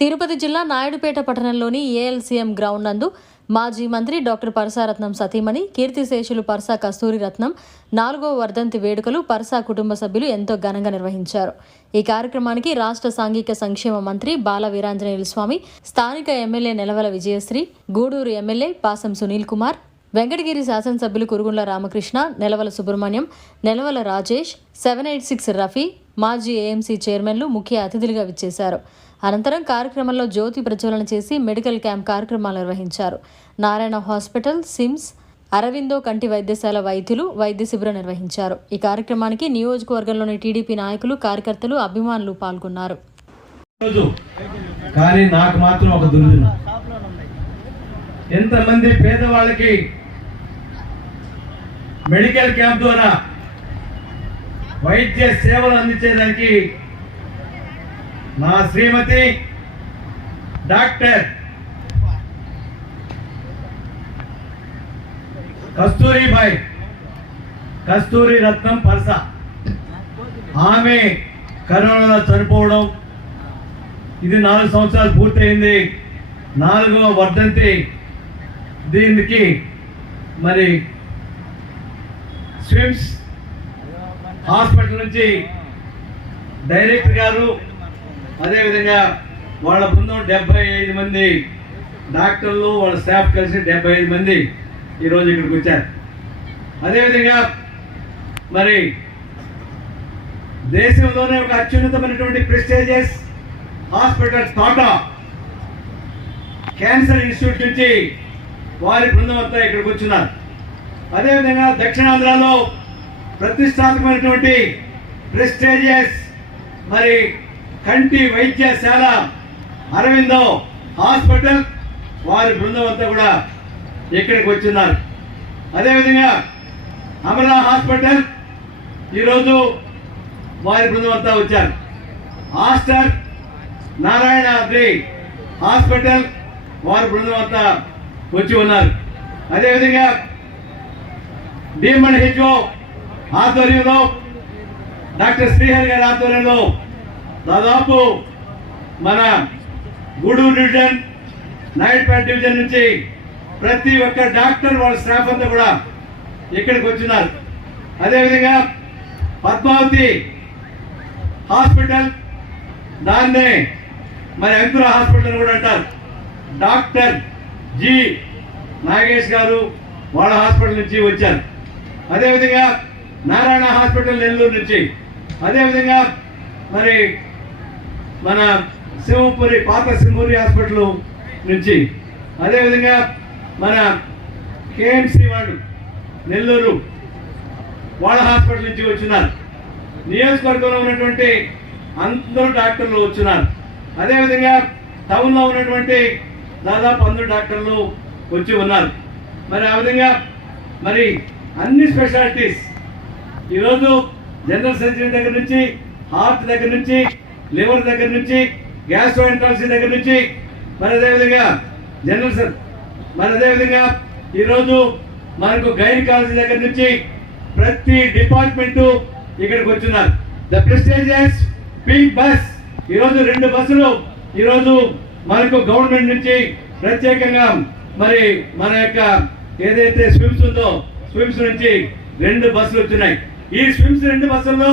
తిరుపతి జిల్లా నాయుడుపేట పట్టణంలోని ఏఎల్సీఎం గ్రౌండ్ నందు మాజీ మంత్రి డాక్టర్ పరసారత్నం సతీమణి కీర్తిశేషులు పరసా కస్తూరి రత్నం 4వ వర్ధంతి వేడుకలు పరసా కుటుంబ సభ్యులు ఎంతో ఘనంగా నిర్వహించారు. ఈ కార్యక్రమానికి రాష్ట్ర సాంఘిక సంక్షేమ మంత్రి బాల వీరాంజనేయులు స్వామి, స్థానిక ఎమ్మెల్యే నెలవల విజయశ్రీ, గూడూరు ఎమ్మెల్యే పాసం సునీల్ కుమార్, వెంకటగిరి శాసనసభ్యులు కురుగుండ్ల రామకృష్ణ, నెలవల సుబ్రహ్మణ్యం, నెలవల రాజేష్, 786 రఫీ, మాజీ ఏఎంసీ చైర్మన్లు ముఖ్య అతిథులుగా విచ్చేశారు. అనంతరం కార్యక్రమంలో జ్యోతి ప్రజ్వలన చేసి మెడికల్ క్యాంప్ కార్యక్రమాలు నిర్వహించారు. నారాయణ హాస్పిటల్, సిమ్స్, అరవిందో కంటి వైద్యశాల వైద్యులు వైద్య శిబిరం నిర్వహించారు. ఈ కార్యక్రమానికి నియోజకవర్గంలోని టీడీపీ నాయకులు, కార్యకర్తలు, అభిమానులు పాల్గొన్నారు. కానీ నాకు మాత్రం ఒక దుర్దినం, ఎంతమంది పేదవాళ్ళకి మెడికల్ క్యాంప్ ద్వారా వైద్య సేవలు అందించేదానికి నా శ్రీమతి డాక్టర్ కస్తూరి రత్నం పరస ఆమె కరోనాలో చనిపోవడం, ఇది 4 సంవత్సరాలు పూర్తయింది. 4వ వర్ధంతి. దీనికి మరి స్విమ్స్ హాస్పిటల్ నుంచి డైరెక్టర్ గారు, అదేవిధంగా వాళ్ళ బృందం 75 మంది డాక్టర్లు, వాళ్ళ స్టాఫ్ కలిసి 75 మంది ఈరోజు ఇక్కడికి వచ్చారు. అదేవిధంగా మరి దేశంలోనే ఒక అత్యున్నతమైనటువంటి prestigious hospital Tata cancer institute నుంచి వారి బృందం అంతా ఇక్కడికి వచ్చినారు. అదేవిధంగా దక్షిణాంధ్రలో ప్రతిష్టాత్మకమైనటువంటి ప్రెస్టీజియస్ మరి కంటి వైద్యశాల అరవిందో హాస్పిటల్ వారి బృందం అంతా కూడా ఇక్కడికి వచ్చిన్నారు. అదేవిధంగా అమలా హాస్పిటల్ ఈరోజు వారి బృందం అంతా వచ్చారు. ఆస్టర్ నారాయణాద్రి హాస్పిటల్ వారి బృందం అంతా వచ్చి ఉన్నారు. అదేవిధంగా డిఎంఎన్ హెచ్ఓ ఆధ్వర్యంలో, డాక్టర్ శ్రీహరి గారి ఆధ్వర్యంలో దాదాపు మన గూడూరు డివిజన్, నాయుడుపేట డివిజన్ నుంచి ప్రతి ఒక్క డాక్టర్ వాళ్ళ స్టాఫ్ అంతా కూడా ఇక్కడికి వచ్చినారు. అదేవిధంగా పద్మావతి హాస్పిటల్, దాన్నే మరి అంకుర హాస్పిటల్ కూడా అంటారు, డాక్టర్ జి నాగేష్ గారు వాళ్ళ హాస్పిటల్ నుంచి వచ్చారు. అదేవిధంగా నారాయణ హాస్పిటల్ నెల్లూరు నుంచి, అదేవిధంగా మరి మన సింహపురి పాత సింహపురి హాస్పిటల్ నుంచి, అదేవిధంగా మన కేఎంసి వాళ్ళు నెల్లూరు వాళ్ళ హాస్పిటల్ నుంచి వచ్చినారు. నియోజకవర్గంలో ఉన్నటువంటి అందరూ డాక్టర్లు వచ్చినారు. అదేవిధంగా టౌన్లో ఉన్నటువంటి దాదాపు 100 డాక్టర్లు వచ్చి ఉన్నారు. మరి ఆ విధంగా మరి అన్ని స్పెషాలిటీస్ ఈరోజు జనరల్ సర్జరీ దగ్గర నుంచి, హార్ట్ దగ్గర నుంచి, లివర్ దగ్గర నుంచి, గ్యాస్ట్రోఎంట్రాలజీ దగ్గర నుంచి, మరి అదేవిధంగా అదేవిధంగా ఈరోజు మనకు గైనకాలజీ దగ్గర నుంచి ప్రతి డిపార్ట్మెంటు ఇక్కడికి వచ్చినారు. ద ప్రెస్టీజియస్ పింక్ బస్, ఈరోజు 2 బస్సులు ఈరోజు మనకు గవర్నమెంట్ నుంచి ప్రత్యేకంగా మరి మన యొక్క ఏదైతే స్విమ్స్ ఉందో స్విమ్స్ నుంచి 2 బస్సులు వచ్చినాయి. ఈ స్విమ్స్ 2 బస్సుల్లో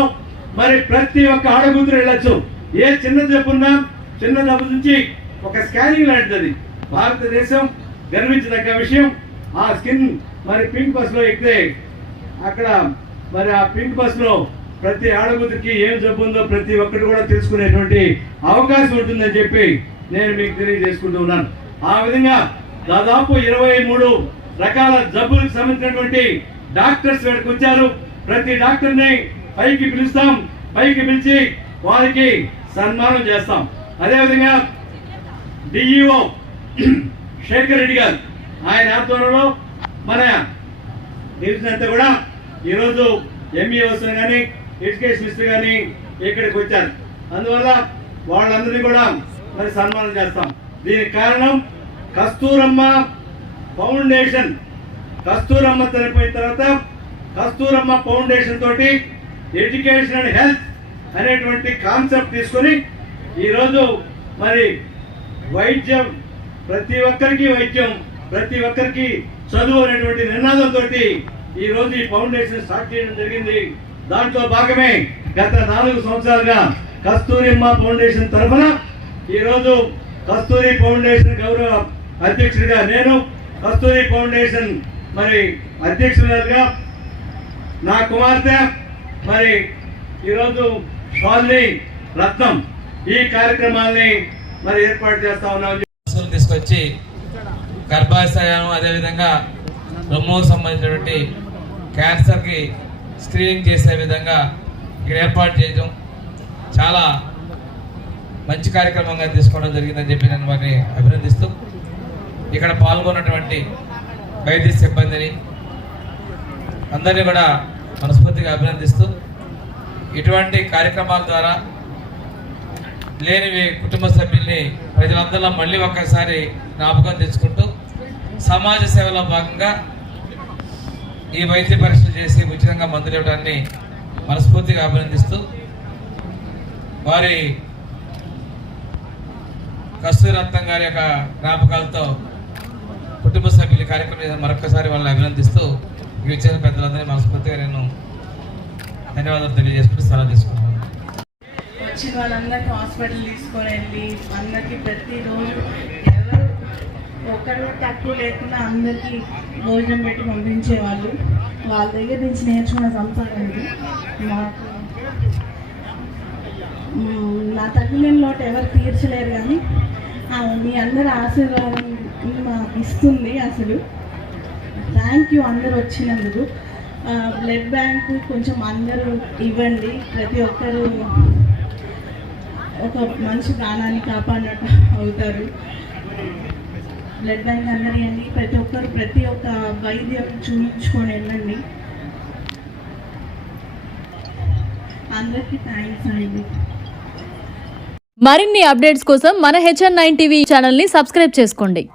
మరి ప్రతి ఒక్క ఆడకూతురు వెళ్ళొచ్చు. ఏ చిన్న జబ్బున్నా, చిన్న జబ్బు నుంచి ఒక స్కానింగ్ లాంటిది. భారతదేశం గర్వించదగ్గ విషయం. ఆ స్కిన్ మరి పింక్ బస్ లో ఎక్కితే అక్కడ మరి ఆ పింక్ బస్ లో ప్రతి ఆడకూతురికి ఏం జబ్బు ఉందో ప్రతి ఒక్కటి కూడా తెలుసుకునేటువంటి అవకాశం ఉంటుందని చెప్పి నేను మీకు తెలియజేసుకుంటూ ఉన్నాను. ఆ విధంగా దాదాపు 23 రకాల జబ్బులకు సంబంధించినటువంటి డాక్టర్స్ ఇక్కడికి వచ్చారు. ప్రతి డాక్టర్ని పైకి పిలుస్తాం, పైకి పిలిచి వారికి సన్మానం చేస్తాం. అదేవిధంగా డిఈఓ శేఖర్ రెడ్డి గారు, ఆయన ఆధ్వర్యంలో మన డివిజన్ అంతా కూడా ఈరోజు ఎంఈఓస్ కానీ ఎడ్యుకేషన్ మినిస్టర్ కానీ ఇక్కడికి వచ్చారు. అందువల్ల వాళ్ళందరినీ కూడా మరి సన్మానం చేస్తాం. దీనికి కారణం కస్తూరమ్మ ఫౌండేషన్. కస్తూరమ్మ చనిపోయిన తర్వాత కస్తూరమ్మ ఫౌండేషన్ తోటి ఎడ్యుకేషన్ అండ్ హెల్త్ అనేటువంటి కాన్సెప్ట్ తీసుకొని ఈరోజు మరి వైద్యం ప్రతి ఒక్కరికి వైద్యం, ప్రతి ఒక్కరికి చదువు అనేటువంటి నినాదంతో ఈ రోజు ఈ ఫౌండేషన్ స్టార్ట్ చేయడం జరిగింది. దాంట్లో భాగమే గత 4 సంవత్సరాలుగా కస్తూరిమ్మ ఫౌండేషన్ తరఫున ఈ రోజు కస్తూరి ఫౌండేషన్ గౌరవ అధ్యక్షుడిగా నేను, కస్తూరి ఫౌండేషన్ మరి అధ్యక్షులుగా నా కుమార్తె మరి ఈరోజు స్వామి రత్నం ఈ కార్యక్రమాల్ని మరి ఏర్పాటు చేస్తా ఉన్నాం. తీసుకొచ్చి గర్భాశయం అదేవిధంగా రొమ్ముకు సంబంధించినటువంటి క్యాన్సర్కి స్క్రీనింగ్ చేసే విధంగా ఇక్కడ ఏర్పాటు చేయడం చాలా మంచి కార్యక్రమంగా తీసుకోవడం జరిగిందని చెప్పి నేను వారిని అభినందిస్తూ ఇక్కడ పాల్గొన్నటువంటి వైద్య సిబ్బందిని అందరినీ కూడా మనస్ఫూర్తిగా అభినందిస్తూ ఇటువంటి కార్యక్రమాల ద్వారా లేని కుటుంబ సభ్యుల్ని ప్రజలందరిలో మళ్ళీ ఒక్కసారి జ్ఞాపకం తెచ్చుకుంటూ సమాజ సేవలో భాగంగా ఈ వైద్య పరీక్షలు చేసి ఉచితంగా మందులు ఇవ్వడాన్ని మనస్ఫూర్తిగా అభినందిస్తూ వారి కస్తూరి రత్నం గారి యొక్క జ్ఞాపకాలతో కుటుంబ సభ్యుల కార్యక్రమం మరొకసారి వాళ్ళని అభినందిస్తూ ఇచ్చిన పెద్దలందరినీ మనస్ఫూర్తిగా నేను ధన్యవాదాలు తెలియజేసుకుంటూ సెలవు తీసుకుంటున్నాను. వచ్చిన వాళ్ళందరికీ హాస్పిటల్ తీసుకొని వెళ్ళి అందరికీ ప్రతిరోజు ఎవరు ఒకరు తక్కువ లేకుండా అందరికీ భోజనం పెట్టి పంపించేవాళ్ళు. వాళ్ళ దగ్గర నుంచి నేర్చుకున్న సంపాదన నాకు నా తగ్గిన లోటు ఎవరు తీర్చలేరు, కానీ మీ అందరి ఆశీర్వాదం మాకు ఇస్తుంది. అసలు థ్యాంక్ యూ అందరూ వచ్చినందుకు. బ్లడ్ బ్యాంక్ కొంచెం అందరూ ఇవ్వండి, ప్రతి ఒక్కరు ఒక మంచి ప్రాణాన్ని కాపాడినట్టు అవుతారు. బ్లడ్ బ్యాంక్ అందరి అండి, ప్రతి ఒక్కరు ప్రతి ఒక్క వైద్యం చూపించుకొని వెళ్ళండి. అందరికీ థ్యాంక్స్ అండి. మరిన్ని అప్డేట్స్ కోసం మన HN9 టీవీ ఛానల్ని సబ్స్క్రైబ్ చేసుకోండి.